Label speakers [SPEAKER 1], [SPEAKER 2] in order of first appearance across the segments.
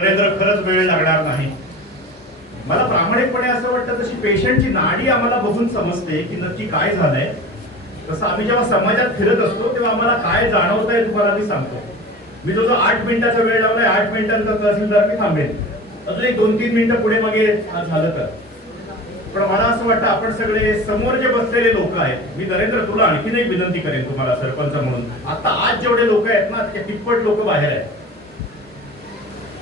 [SPEAKER 1] नरेंद्र खरंच वेळ लागणार नाही. मला प्रामाणिकपणे असं वाटतं तशी पेशंटची नाडी आम्हाला बघून समजते की नक्की काय झालंय. तसं आम्ही जेव्हा समाजात फिरत असतो तेव्हा आम्हाला काय जाणवत आहे तुम्हाला मी सांगतो. मी जो जो आठ मिनिटाचा वेळ लावलाय आठ मिनिटांचा तहसीलदार मी थांबेन. अजून एक दोन तीन मिनिटं पुढे मागे झालं तर. पण मला असं वाटतं आपण सगळे समोर जे बसलेले लोक आहेत मी नरेंद्र तुला आणखीन एक विनंती करेन तुम्हाला सरपंच म्हणून. आता आज जेवढे लोक आहेत ना ते तिप्पट लोक बाहेर आहेत.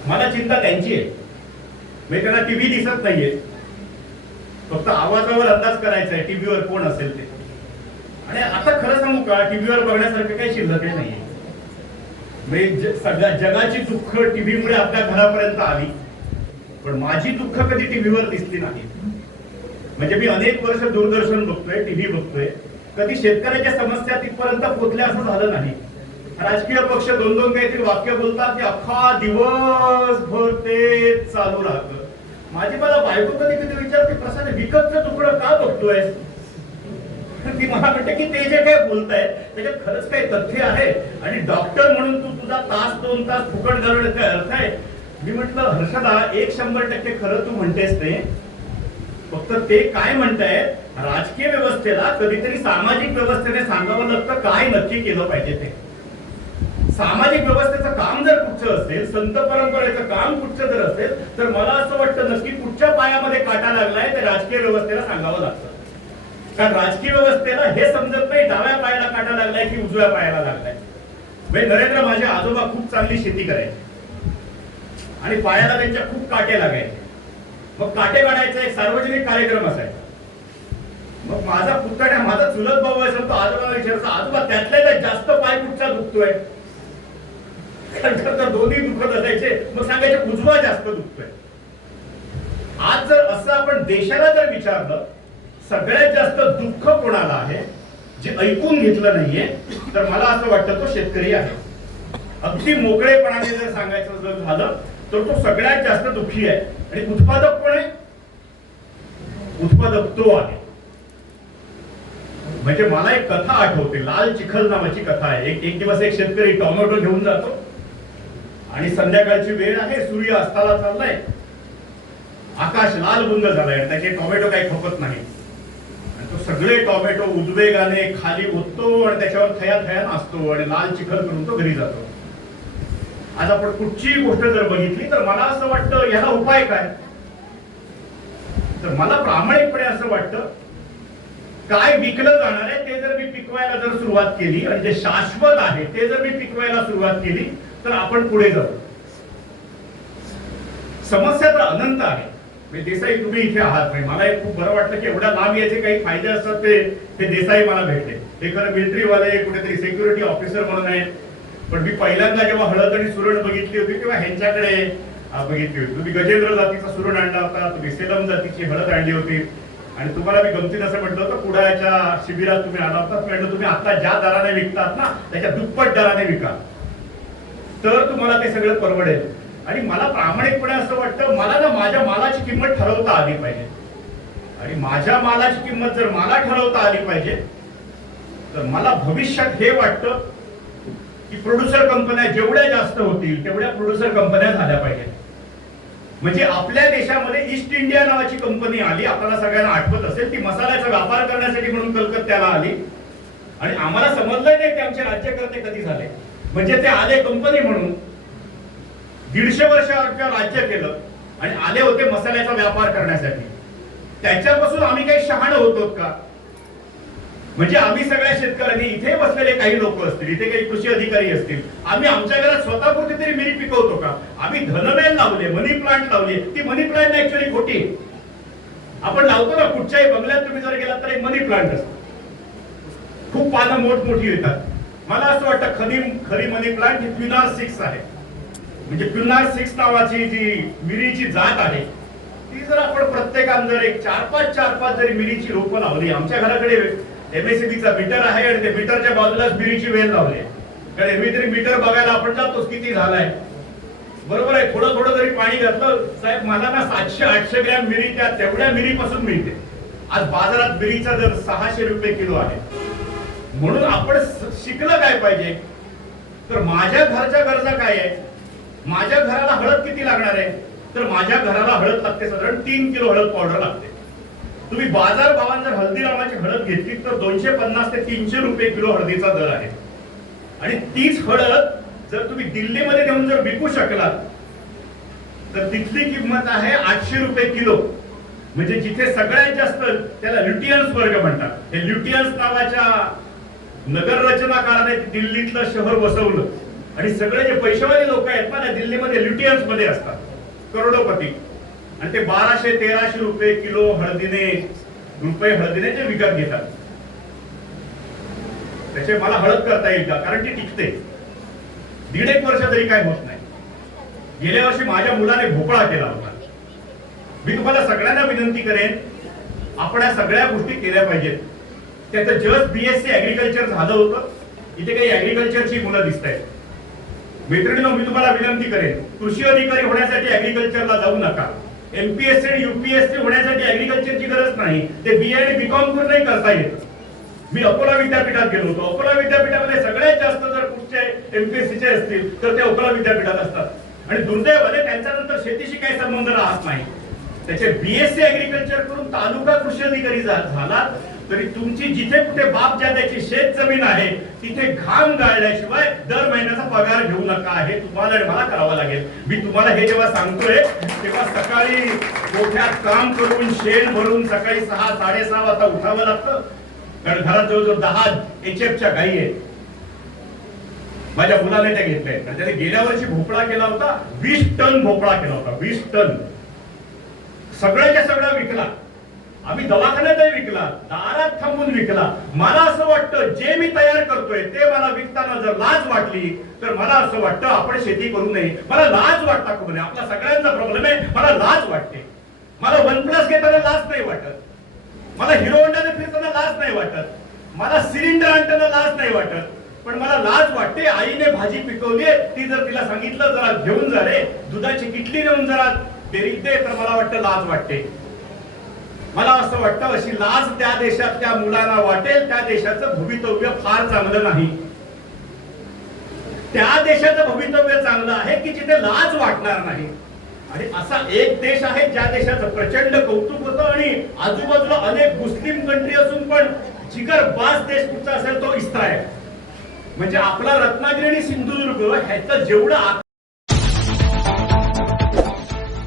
[SPEAKER 1] मला चिंता त्यांची आहे. म्हणजे त्यांना टीव्ही दिसत नाहीये. फक्त आवाजावर अंदाज करायचा आहे टीव्हीवर कोण असेल ते. आणि आता खरं सांगू का टीव्हीवर बघण्यासारखं काही शिल्लक नाहीये. म्हणजे सगळ्या जगाची दुःख टीव्हीमुळे आपल्या घरापर्यंत आली. पण माझी दुःख कधी टीव्हीवर दिसली नाही. म्हणजे मी अनेक वर्ष दूरदर्शन बघतोय टीव्ही बघतोय. कधी शेतकऱ्याच्या समस्या तिथपर्यंत पोहोचल्या असं झालं नाही. राजकीय पक्ष दोन दोन काहीतरी वाक्य बोलतात की अख्खा दिवसभर तेच चालू राहतं. माझी मला बायको कधी कधी विचारते प्रसाद विकतचं तुकडं का बघतोय? ती मला म्हणते की ते जे काय बोलताय त्याच्यात खरंच काही तथ्य आहे? आणि डॉक्टर म्हणून तू तुझा तास दोन तास फुकट घालवण्याचा काय अर्थ आहे? मी म्हटलं हर्षदा एक शंभर टक्के खरं तू म्हणतेस ते. फक्त ते काय म्हणतायत राजकीय व्यवस्थेला कधीतरी सामाजिक व्यवस्थेने सांगावं लागतं काय नक्की केलं पाहिजे ते. सामाजिक व्यवस्थेचं काम जर कुठचं असेल संत परंपरेचं काम कुठचं जर असेल तर मला असं वाटतं नक्की कुठच्या पायामध्ये काटा लागलाय ते राजकीय व्यवस्थेला सांगावं लागतं. कारण राजकीय व्यवस्थेला हे समजत नाही डाव्या पायाला काटा लागलाय की उजव्या पायाला लागलाय. म्हणजे नरेंद्र माझे आजोबा खूप चांगली शेती करायचे. आणि पायाला त्यांच्या खूप काटे लागायचे. मग काटे काढायचा एक सार्वजनिक कार्यक्रम असायचा. मग माझा पुतण्या माझा चुलत भाऊ असेल तो आजोबा विचारायचा आजोबा त्यातल्या त्यात जास्त पाय कुठचा दुखतोय? खरं तर दोन्ही दुखत असायचे. मग सांगायचे उजवा जास्त दुखतोय. आज जर असं आपण देशाला जर विचारलं सगळ्यात जास्त दुःख कोणाला आहे जे ऐकून घेतलं नाहीये तर मला असं वाटतं तो शेतकरी आहे. अगदी मोकळेपणाने जर सांगायचं जर झालं तर तो सगळ्यात जास्त दुःखी आहे. आणि उत्पादक कोण आहे? उत्पादक तो आहे. म्हणजे मला एक कथा आठवते. लाल चिखल नावाची कथा आहे. एक एक दिवस एक शेतकरी टोमॅटो घेऊन जातो. आणि संध्याकाळची वेळ आहे सूर्य अस्ताला चाललाय. आकाश लाल बुंद झालाय त्याचे टोमॅटो काही खपत नाही. आणि तो सगळे टोमॅटो उद्वेगाने खाली ओततो आणि त्याच्यावर थया थया नाचतो आणि लाल चिखल करून तो घरी जातो. आज आपण कुठचीही गोष्ट जर बघितली तर मला असं वाटतं याला उपाय काय? तर मला प्रामाणिकपणे असं वाटतं काय विकलं जाणार आहे ते जर मी पिकवायला जर सुरुवात केली आणि जे शाश्वत आहे ते जर मी पिकवायला सुरुवात केली तर आपण पुढे जाऊ. समस्या तर अनंत आहे. म्हणजे देसाई तुम्ही इथे आहात. नाही मला एक खूप बरं वाटलं की एवढ्या लांब याचे काही फायदे असतात ते ते देसाई मला भेटले. हे खरं मिलिटरीवाले कुठेतरी सिक्युरिटी ऑफिसर म्हणून आहेत. पण मी पहिल्यांदा जेव्हा हळद आणि सुरण बघितली होती तेव्हा ह्यांच्याकडे बघितली होती. तुम्ही गजेंद्र जातीचा सुरण आणला होता तुम्ही सेलम जातीची हळद आणली होती. आणि तुम्हाला मी गमतीत असं म्हटलं होतं कुडाळच्या शिबिरात तुम्ही आला होता. म्हटलं तुम्ही आता ज्या दराने विकतात ना त्याच्या दुप्पट दराने विका. तर तुम्हाला ते सगळं परवडेल. आणि मला प्रामाणिकपणे असं वाटतं मला ना माझ्या मालाची किंमत ठरवता आली पाहिजे. आणि माझ्या मालाची किंमत जर मला ठरवता आली पाहिजे तर मला भविष्यात हे वाटतं की प्रोड्युसर कंपन्या जेवढ्या जास्त होतील तेवढ्या प्रोड्युसर कंपन्या झाल्या पाहिजेत. म्हणजे आपल्या देशामध्ये ईस्ट इंडिया नावाची कंपनी आली आपल्याला सगळ्यांना आठवत असेल ती मसाल्याचा व्यापार करण्यासाठी म्हणून कलकत्त्याला आली. आणि आम्हाला समजलं नाही ते आमचे राज्यकर्ते कधी झाले. म्हणजे ते आले कंपनी म्हणून. दीडशे वर्ष राज्य केलं आणि आले होते मसाल्याचा व्यापार करण्यासाठी. त्याच्यापासून आम्ही काही शहाणं होतो का? म्हणजे आम्ही सगळ्या शेतकऱ्यांनी इथे बसलेले काही लोक असतील इथे काही कृषी अधिकारी असतील आम्ही आमच्या घरात स्वतःपुरती तरी मिरी पिकवतो का? आम्ही धनबेल लावले मनी प्लांट लावले. ती मनी प्लांट ऍक्च्युअली खोटी. आपण लावतो ना कुठच्याही बंगल्यात तुम्ही जर गेलात तर एक मनी प्लांट असतो. खूप पानं मोठमोठी येतात. मला असं वाटतं खरी खरी मनी प्लांट ही प्युनार सिक्स आहे. म्हणजे प्युनार सिक्स नावाची जी मिरीची जात आहे ती जर आपण प्रत्येकानं जर एक चार पाच चार पाच जरी मिरीची रोपं लावली आमच्या घराकडे एमएससीबीचा मीटर आहे आणि ते मीटरच्या बाजूलाच मिरीची वेल लावली आहे. कारण एरवी तरी मीटर बघायला आपण जातोच किती झालाय. बरोबर आहे थोडं थोडं जरी पाणी घातलं साहेब मला ना सातशे आठशे ग्रॅम मिरी त्या तेवढ्या मिरीपासून मिळते. आज बाजारात मिरीचा दर सहाशे रुपये किलो आहे. म्हणून आपण शिकलं काय पाहिजे? तर माझ्या घरच्या गरजा काय आहे माझ्या घराला हळद किती लागणार आहे? तर माझ्या घराला हळद लागते साधारण तीन किलो हळद पावडर लागते. तुम्ही बाजार भावात जर हल्दीरामाची हळद घेतली तर दोनशे पन्नास ते तीनशे रुपये किलो हळदीचा दर आहे. आणि तीच हळद जर तुम्ही दिल्लीमध्ये नेऊन जर विकू शकलात तर तिथली किंमत आहे आठशे रुपये किलो. म्हणजे जिथे सगळ्यात जास्त त्याला ल्युटियन्स वर्ग म्हणतात. हे ल्युटियन्स नावाच्या नगर रचनाकाराने दिल्लीतलं शहर बसवलं आणि सगळे जे पैशावाले लोक आहेत ना दिल्लीमध्ये ल्युटियन्समध्ये असतात. करोडोपती. आणि ते बाराशे तेराशे रुपये किलो हळदीने रुपये हळदीने जे विकत घेतात. त्याचे मला हळद करता येईल का? कारण ती टिकते. दीड एक वर्ष तरी काय होत नाही. गेल्या वर्षी माझ्या मुलाने भोपळा केला होता. मी तुम्हाला सगळ्यांना विनंती करेन आपण या सगळ्या गोष्टी केल्या पाहिजेत. त्याचं जस्ट बीएससी ऍग्रिकल्चर झालं होतं. इथे काही ऍग्रिकल्चरची मुलं दिसत आहेत मित्रांनो मी तुम्हाला विनंती करेन कृषी अधिकारी होण्यासाठी ऍग्रिकल्चरला जाऊ नका. एमपीएससी आणि युपीएससी होण्यासाठी ऍग्रिकल्चरची गरज नाही. ते बी आणि बीकॉम करूनही करता येत. मी अकोला विद्यापीठात गेलो होतो. अकोला विद्यापीठामध्ये सगळ्यात जास्त जर कुठचे एमपीएससीचे असतील तर ते अकोला विद्यापीठात असतात. आणि दुर्दैवाने त्यांच्यानंतर शेतीशी काही संबंध राहत नाही. त्याचे बीएससी ऍग्रिकल्चर करून तालुका कृषी अधिकारी झाला तरी तुमची जिथे कुठे बाप ज्याची शेत जमीन आहे तिथे घाम गाळल्याशिवाय दर महिन्याचा पगार घेऊ नका हे तुम्हाला आणि मला करावा लागेल. मी तुम्हाला हे जेव्हा सांगतोय तेव्हा सकाळी मोठ्यात काम करून शेण भरून सकाळी सहा साडेसहा वाजता उठावं लागतं. कारण घरात जवळजवळ दहा एच च्या गायी आहेत. माझ्या मुलाने त्या घेतल्या. आहेत. त्याने गेल्या वर्षी भोपळा केला होता वीस टन भोपळा केला होता वीस टन. सगळ्याच्या सगळा विकला. आम्ही दवाखान्यातही विकला दारात थांबून विकला. मला असं वाटतं जे मी तयार करतोय ते मला विकताना जर लाज वाटली तर मला असं वाटतं आपण शेती करू नये. मला लाज वाटता करू नये आपला सगळ्यांचा प्रॉब्लेम आहे मला लाज वाटते. मला वन प्लस घेताना लाज नाही वाटत. मला हिरो होंडाने फिरताना लाज नाही वाटत. मला सिलेंडर आणताना लाज नाही वाटत. पण मला लाज वाटते आईने भाजी पिकवली ती जर तिला सांगितलं जरा घेऊन जा रे. दुधाची किटली नेऊन जरा डेरीत दे तर मला वाटतं लाज वाटते. मला असं वाटतं अशी लाज त्या देशात त्या मुलांना वाटेल त्या देशाचं भवितव्य फार चांगलं नाही. त्या देशाचं भवितव्य चांगलं आहे की जिथे लाज वाटणार नाही. आणि असा एक देश आहे ज्या देशाचं प्रचंड कौतुक होतं आणि आजूबाजूला अनेक मुस्लिम कंट्री असून पण जिगर बाज देश कुठचा असेल तो इस्रायल. म्हणजे आपला रत्नागिरी आणि सिंधुदुर्ग ह्याचं जेवढं आक-